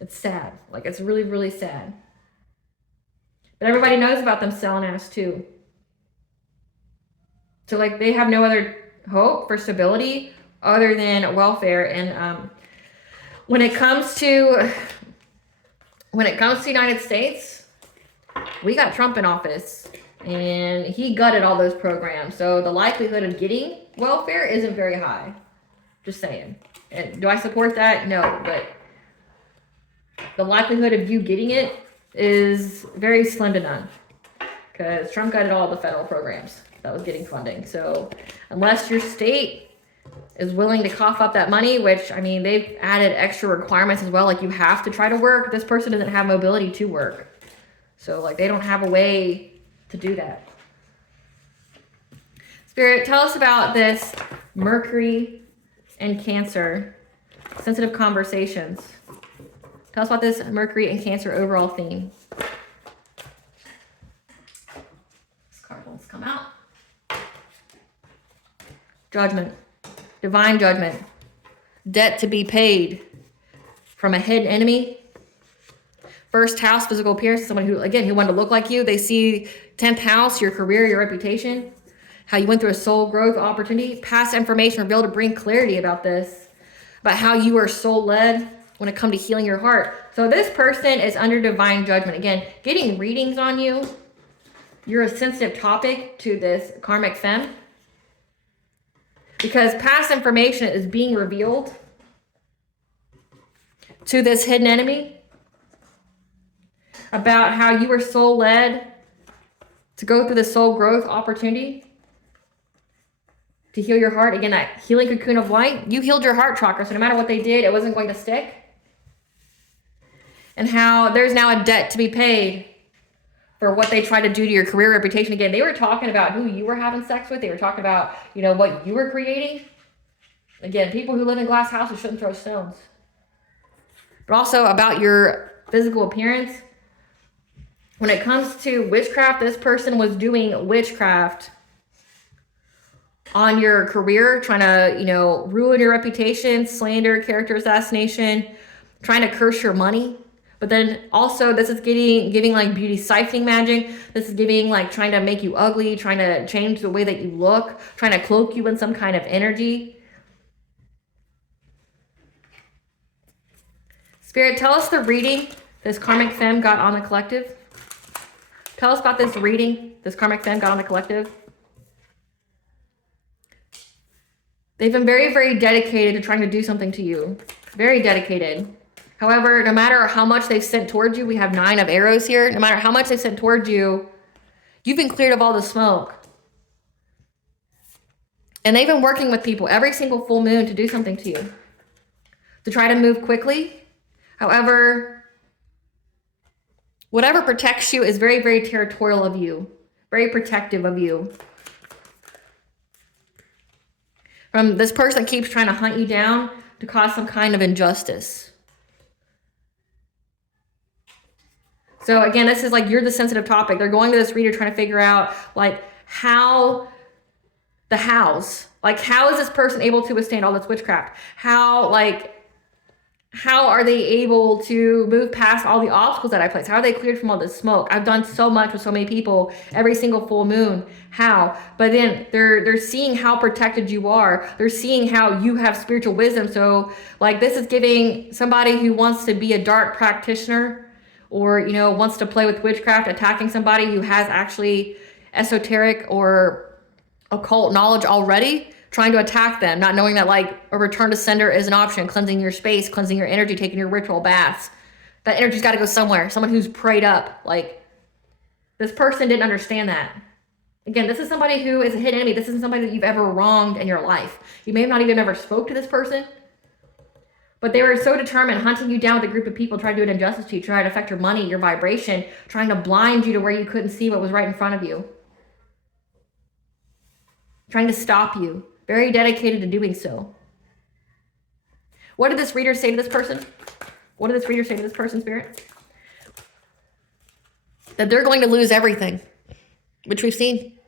It's sad. Like, it's really, really sad. But everybody knows about them selling ass too. So like they have no other hope for stability other than welfare. And when it comes to United States, we got Trump in office and he gutted all those programs. So the likelihood of getting welfare isn't very high. Just saying. And do I support that? No, but the likelihood of you getting it is very slim to none because Trump gutted all the federal programs that was getting funding. So unless your state is willing to cough up that money, which I mean, they've added extra requirements as well. Like you have to try to work. This person doesn't have mobility to work. So like they don't have a way to do that. Spirit, tell us about this Mercury and Cancer Sensitive conversations. Tell us about this Mercury and Cancer overall theme. This card wants to come out. Judgment. Divine judgment. Debt to be paid from a hidden enemy. First house, physical appearance, someone who, again, who wanted to look like you. They see 10th house, your career, your reputation, how you went through a soul growth opportunity. Past information revealed to bring clarity about this, about how you are soul led when it comes to healing your heart. So this person is under divine judgment. Again, getting readings on you. You're a sensitive topic to this karmic femme, because past information is being revealed to this hidden enemy about how you were soul led to go through the soul growth opportunity to heal your heart. Again, that healing cocoon of light, you healed your heart chakra. So no matter what they did, it wasn't going to stick. And how there's now a debt to be paid for what they tried to do to your career reputation. Again, they were talking about who you were having sex with. They were talking about, you know, what you were creating. Again, people who live in glass houses shouldn't throw stones. But also about your physical appearance. When it comes to witchcraft, this person was doing witchcraft on your career, trying to, you know, ruin your reputation, slander, character assassination, trying to curse your money. But then also this is giving like beauty siphoning magic. This is giving like trying to make you ugly, trying to change the way that you look, trying to cloak you in some kind of energy. Spirit, tell us the reading this karmic femme got on the collective. Tell us about this reading this karmic femme got on the collective. They've been very, very dedicated to trying to do something to you. Very dedicated. However, no matter how much they've sent towards you, we have 9 of arrows here. No matter how much they've sent towards you, you've been cleared of all the smoke. And they've been working with people every single full moon to do something to you. To try to move quickly. However, whatever protects you is very, very territorial of you. Very protective of you. From this person that keeps trying to hunt you down to cause some kind of injustice. So again, this is like you're the sensitive topic. They're going to this reader trying to figure out like how is this person able to withstand all this witchcraft? How are they able to move past all the obstacles that I place? How are they cleared from all this smoke? I've done so much with so many people every single full moon. How? But then they're seeing how protected you are. They're seeing how you have spiritual wisdom. So like this is giving somebody who wants to be a dark practitioner or, you know, wants to play with witchcraft, attacking somebody who has actually esoteric or occult knowledge already, trying to attack them, not knowing that like a return to sender is an option, cleansing your space, cleansing your energy, taking your ritual baths. That energy's got to go somewhere. Someone who's prayed up. Like this person didn't understand that. Again, this is somebody who is a hidden enemy. This isn't somebody that you've ever wronged in your life. You may have not even ever spoke to this person, but they were so determined, hunting you down with a group of people, trying to do an injustice to you, trying to affect your money, your vibration, trying to blind you to where you couldn't see what was right in front of you. Trying to stop you. Very dedicated to doing so. What did this reader say to this person? What did this reader say to this person, Spirit? That they're going to lose everything, which we've seen.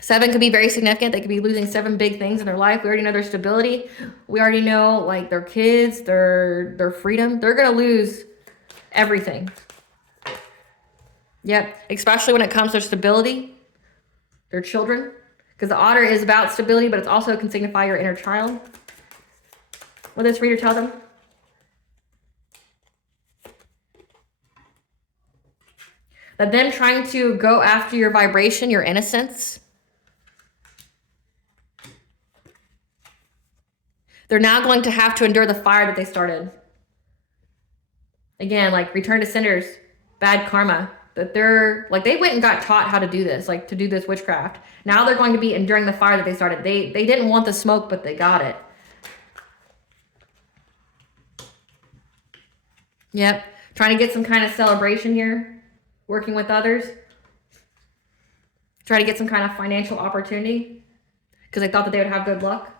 7 could be very significant. They could be losing 7 big things in their life. We already know their stability. We already know like their kids, their freedom. They're going to lose everything. Yep. Especially when it comes to stability, their children. Because the otter is about stability, but it also can signify your inner child. What does this reader tell them? That them trying to go after your vibration, your innocence, they're now going to have to endure the fire that they started. Again, like return to senders, bad karma. That they're like they went and got taught how to do this, like to do this witchcraft. Now they're going to be enduring the fire that they started. They didn't want the smoke, but they got it. Yep. Trying to get some kind of celebration here. Working with others. Try to get some kind of financial opportunity. Because they thought that they would have good luck.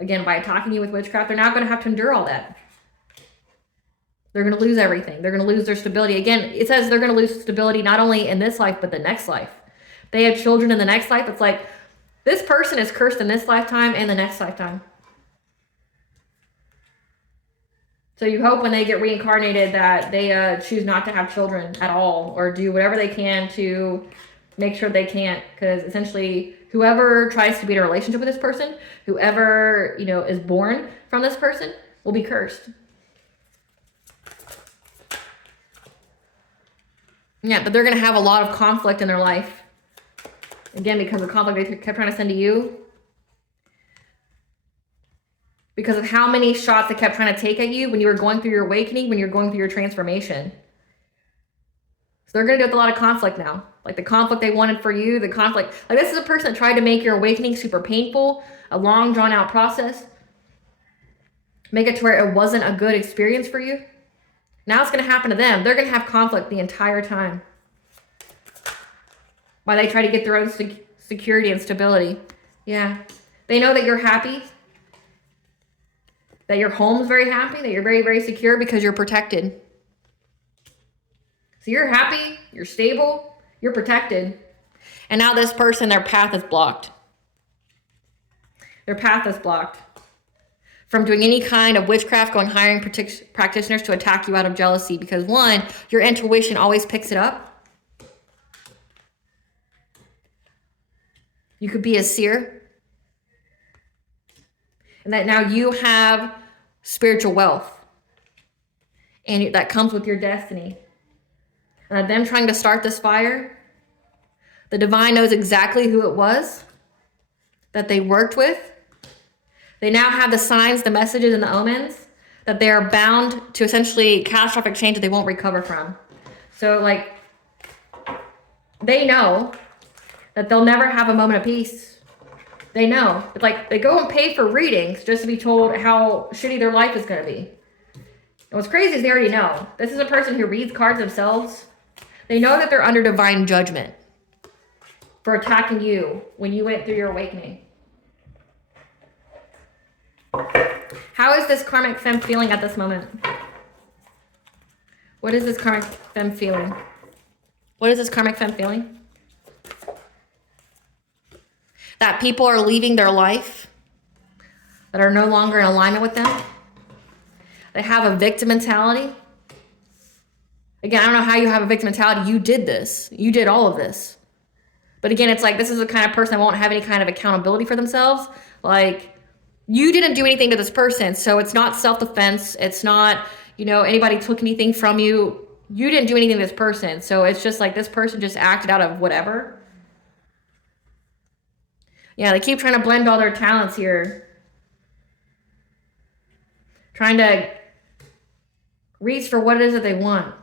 again, by attacking you with witchcraft, they're now going to have to endure all that. They're going to lose everything. They're going to lose their stability. Again, it says they're going to lose stability not only in this life, but the next life. They have children in the next life. It's like this person is cursed in this lifetime and the next lifetime. So you hope when they get reincarnated that they choose not to have children at all, or do whatever they can to make sure they can't, because essentially whoever tries to be in a relationship with this person, whoever, you know, is born from this person will be cursed. Yeah, but they're going to have a lot of conflict in their life. Again, because of the conflict they kept trying to send to you. Because of how many shots they kept trying to take at you when you were going through your awakening, when you're going through your transformation. So they're going to deal with a lot of conflict now. Like the conflict they wanted for you, the conflict. Like this is a person that tried to make your awakening super painful, a long drawn out process. Make it to where it wasn't a good experience for you. Now it's going to happen to them. They're going to have conflict the entire time. While they try to get their own security and stability. Yeah. They know that you're happy. That your home's very happy. That you're very, very secure because you're protected. So you're happy. You're stable. You're protected. And now this person, their path is blocked. Their path is blocked. From doing any kind of witchcraft, going hiring practitioners to attack you out of jealousy. Because one, your intuition always picks it up. You could be a seer. And that now you have spiritual wealth. And that comes with your destiny. And that them trying to start this fire, the divine knows exactly who it was that they worked with. They now have the signs, the messages, and the omens that they are bound to essentially catastrophic change that they won't recover from. So, like, they know that they'll never have a moment of peace. They know. It's like they go and pay for readings just to be told how shitty their life is going to be. And what's crazy is they already know. This is a person who reads cards themselves. They know that they're under divine judgment for attacking you when you went through your awakening. How is this karmic femme feeling at this moment? What is this karmic femme feeling? What is this karmic femme feeling? That people are leaving their life, that are no longer in alignment with them. They have a victim mentality. Again, I don't know how you have a victim mentality. You did this. You did all of this. But again, it's like this is the kind of person that won't have any kind of accountability for themselves. Like, you didn't do anything to this person, so it's not self-defense. It's not, you know, anybody took anything from you. You didn't do anything to this person. So it's just like this person just acted out of whatever. Yeah, they keep trying to blend all their talents here. Trying to reach for what it is that they want.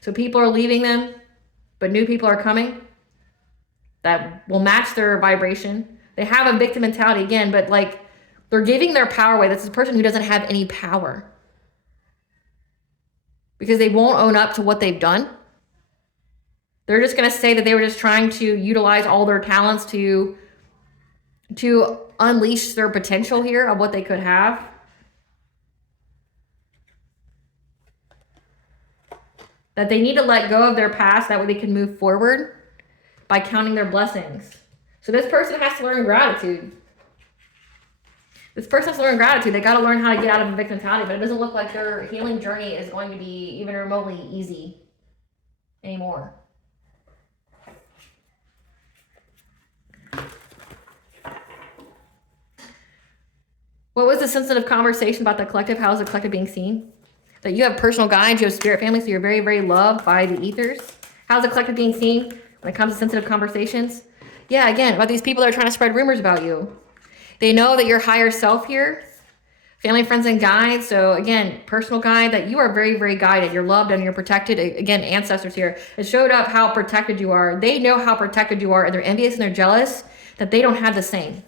So people are leaving them, but new people are coming that will match their vibration. They have a victim mentality again, but like they're giving their power away. That's a person who doesn't have any power. Because they won't own up to what they've done. They're just going to say that they were just trying to utilize all their talents to unleash their potential here of what they could have. That they need to let go of their past, that way they can move forward by counting their blessings. So this person has to learn gratitude. This person has to learn gratitude. They got to learn how to get out of a victim mentality, but it doesn't look like their healing journey is going to be even remotely easy anymore. What was the sensitive conversation about the collective? How is the collective being seen? That you have personal guides, you have spirit family, so you're very, very loved by the ethers. How's the collective being seen when it comes to sensitive conversations? Yeah, again, about these people that are trying to spread rumors about you. They know that your higher self here, family, friends, and guides. So again, personal guide, that you are very, very guided. You're loved and you're protected. Again, ancestors here. It showed up how protected you are. They know how protected you are, and they're envious and they're jealous that they don't have the same.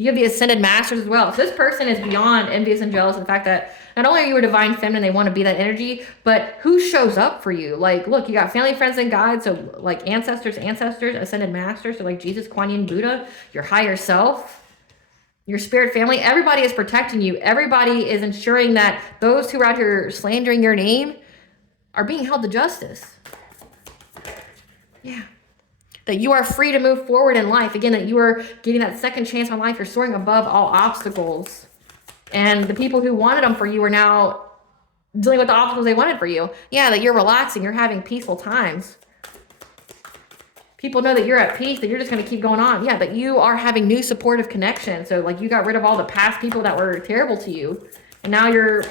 You have the ascended masters as well. So this person is beyond envious and jealous of the fact that, not only are you a divine feminine, they want to be that energy, but who shows up for you? Like, look, you got family, friends, and guides. So like ancestors, ascended masters. So like Jesus, Kuan Yin, Buddha, your higher self, your spirit family. Everybody is protecting you. Everybody is ensuring that those who are out here slandering your name are being held to justice. Yeah. That you are free to move forward in life. Again, that you are getting that second chance on life. You're soaring above all obstacles. And the people who wanted them for you are now dealing with the obstacles they wanted for you. Yeah, that you're relaxing. You're having peaceful times. People know that you're at peace, that you're just going to keep going on. Yeah, that you are having new supportive connections. So like you got rid of all the past people that were terrible to you. And now you're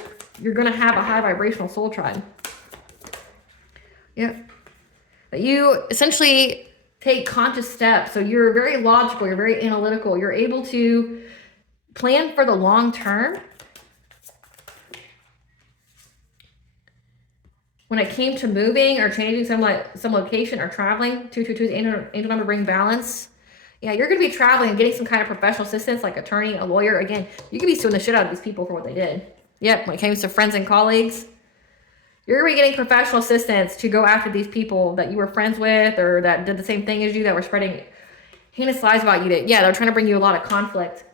going to have a high vibrational soul tribe. Yeah. That you essentially take conscious steps. So you're very logical, you're very analytical, you're able to plan for the long term. When it came to moving or changing some location or traveling, 222 is angel number, bring balance. Yeah, you're going to be traveling and getting some kind of professional assistance, like attorney, a lawyer. Again, you could be suing the shit out of these people for what they did. Yep, when it comes to friends and colleagues, you're going to be getting professional assistance to go after these people that you were friends with or that did the same thing as you, that were spreading heinous lies about you. That, yeah, they're trying to bring you a lot of conflict.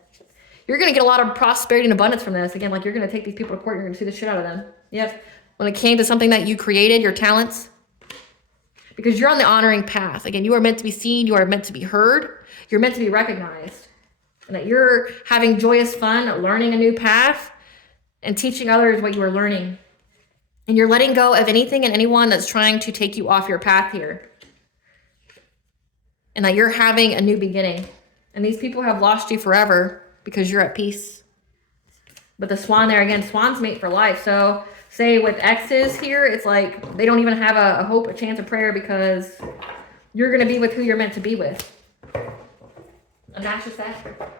You're going to get a lot of prosperity and abundance from this. Again, like you're going to take these people to court and you're going to sue the shit out of them. Yep. When it came to something that you created, your talents, because you're on the honoring path. Again, you are meant to be seen. You are meant to be heard. You're meant to be recognized. And that you're having joyous fun, learning a new path and teaching others what you are learning. And you're letting go of anything and anyone that's trying to take you off your path here. And that you're having a new beginning. And these people have lost you forever because you're at peace. But the swan there, again, swans mate for life. So say with exes here, it's like they don't even have a hope, a chance, a prayer, because you're going to be with who you're meant to be with. And that's just that.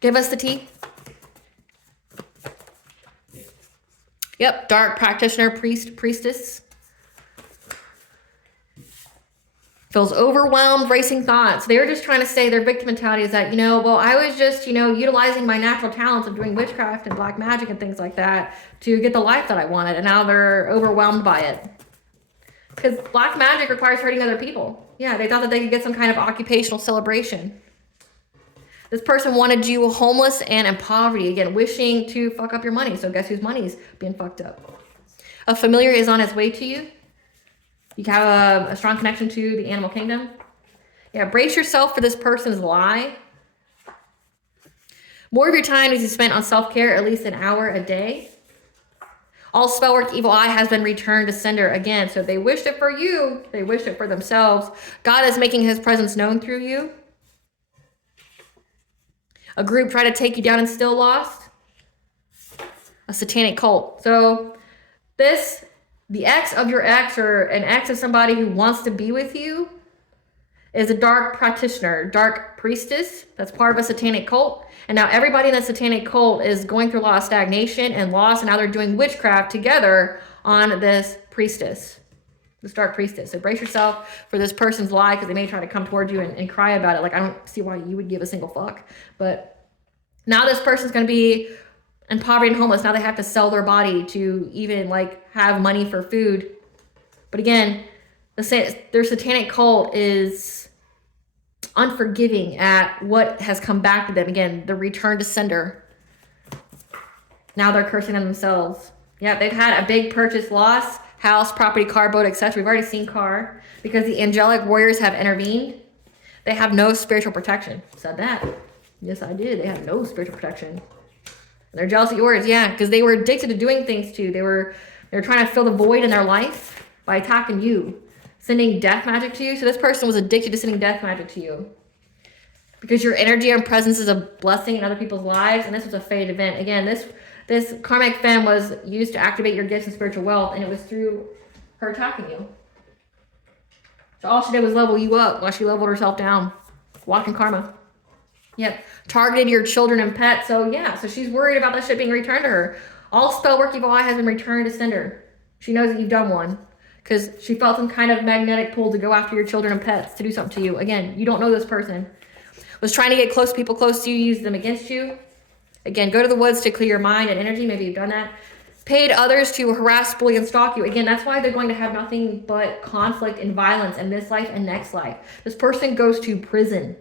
Give us the tea. Yep, dark practitioner, priestess. Feels overwhelmed, racing thoughts. They're just trying to say their victim mentality is that, well, I was just, utilizing my natural talents of doing witchcraft and black magic and things like that to get the life that I wanted. And now they're overwhelmed by it. Because black magic requires hurting other people. Yeah, they thought that they could get some kind of occupational celebration. This person wanted you homeless and in poverty, again, wishing to fuck up your money. So guess whose money's being fucked up? A familiar is on its way to you. You have a strong connection to the animal kingdom. Yeah, brace yourself for this person's lie. More of your time is spent on self-care, at least an hour a day. All spell work, evil eye has been returned to sender again. So if they wished it for you, they wished it for themselves. God is making his presence known through you. A group tried to take you down and still lost. A satanic cult. So the ex of your ex, or an ex of somebody who wants to be with you, is a dark practitioner, dark priestess. That's part of a satanic cult. And now everybody in that satanic cult is going through a lot of stagnation and loss, and now they're doing witchcraft together on this priestess, this dark priestess. So brace yourself for this person's lie, because they may try to come towards you and cry about it. Like, I don't see why you would give a single fuck. But now this person's going to be in poverty and homeless. Now they have to sell their body to even have money for food. But again, their satanic cult is unforgiving at what has come back to them. Again, the return to sender. Now they're cursing on themselves. Yeah, they've had a big purchase loss, house, property, car, boat, etc. We've already seen car, because the angelic warriors have intervened. They have no spiritual protection. Said that. Yes, I did. They have no spiritual protection. And they're jealous of yours. Yeah, because they were addicted to doing things too. They were trying to fill the void in their life by attacking you, sending death magic to you. So this person was addicted to sending death magic to you, because your energy and presence is a blessing in other people's lives. And this was a fated event. Again, this karmic femme was used to activate your gifts and spiritual wealth, and it was through her attacking you. So all she did was level you up while she leveled herself down. Walking karma. Yep. Targeted your children and pets. So yeah, so she's worried about that shit being returned to her. All spell work, evil eye has been returned to sender. She knows that you've done one, because she felt some kind of magnetic pull to go after your children and pets, to do something to you. Again, you don't know this person. Was trying to get close to people close to you, use them against you. Again, go to the woods to clear your mind and energy. Maybe you've done that. Paid others to harass, bully, and stalk you. Again, that's why they're going to have nothing but conflict and violence in this life and next life. This person goes to prison.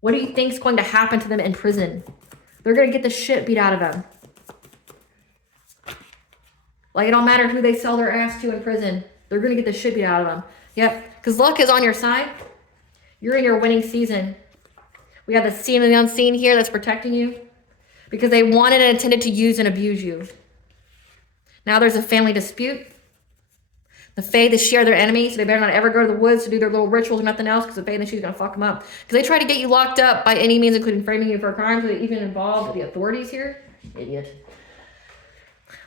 What do you think is going to happen to them in prison? They're going to get the shit beat out of them. Like, it don't matter who they sell their ass to in prison. They're going to get the shit beat out of them. Yep, because luck is on your side. You're in your winning season. We have the seen and the unseen here that's protecting you because they wanted and intended to use and abuse you. Now there's a family dispute. The Fae, the She are their enemy, so they better not ever go to the woods to do their little rituals or nothing else because the Fae and the She's going to fuck them up. Because they try to get you locked up by any means, including framing you for a crime, so they even involve the authorities here. Idiot.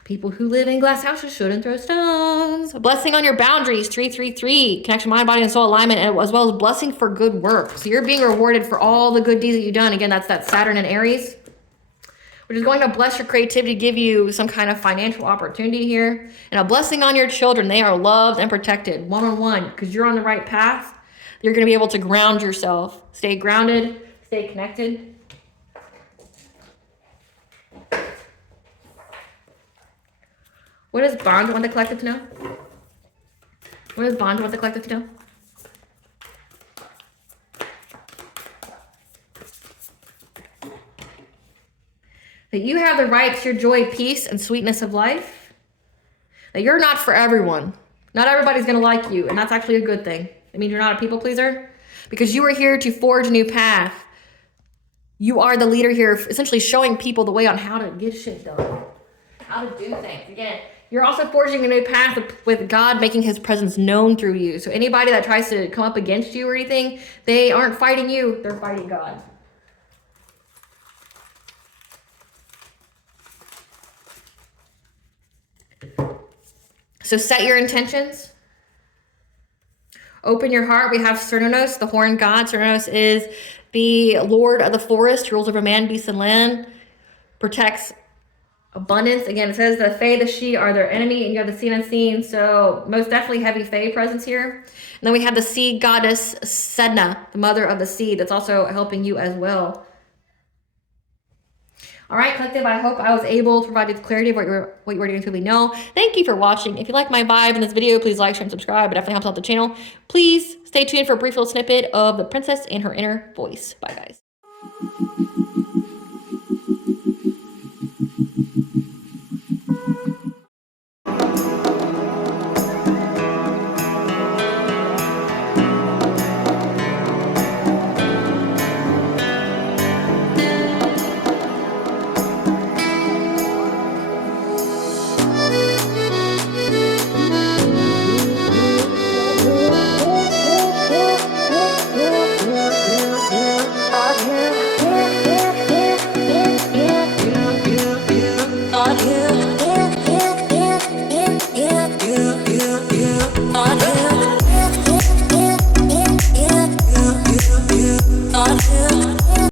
People who live in glass houses shouldn't throw stones. A blessing on your boundaries, 333. Connection, mind, body, and soul alignment, as well as blessing for good work. So you're being rewarded for all the good deeds that you've done. Again, that's that Saturn and Aries, which is going to bless your creativity, give you some kind of financial opportunity here. And a blessing on your children. They are loved and protected one-on-one because you're on the right path. You're going to be able to ground yourself. Stay grounded, stay connected. What does Bond want the collective to know? What does Bond want the collective to know? That you have the right to your joy, peace, and sweetness of life. That you're not for everyone. Not everybody's going to like you, and that's actually a good thing. It means you're not a people pleaser because you are here to forge a new path. You are the leader here, essentially showing people the way on how to get shit done. How to do things. Again, you're also forging a new path with God making his presence known through you. So anybody that tries to come up against you or anything, they aren't fighting you, they're fighting God. So set your intentions. Open your heart. We have Cernunnos, the horned god. Cernunnos is the lord of the forest, rules over man, beast, and land, protects abundance. Again, it says the Fae, the She are their enemy, and you have the seen and unseen. So most definitely heavy Fae presence here. And then we have the sea goddess Sedna, the mother of the sea, that's also helping you as well. All right, collective, I hope I was able to provide you the clarity of what you already intuitively know. Thank you for watching. If you like my vibe in this video, please like, share, and subscribe. It definitely helps out the channel. Please stay tuned for a brief little snippet of the princess and her inner voice. Bye, guys.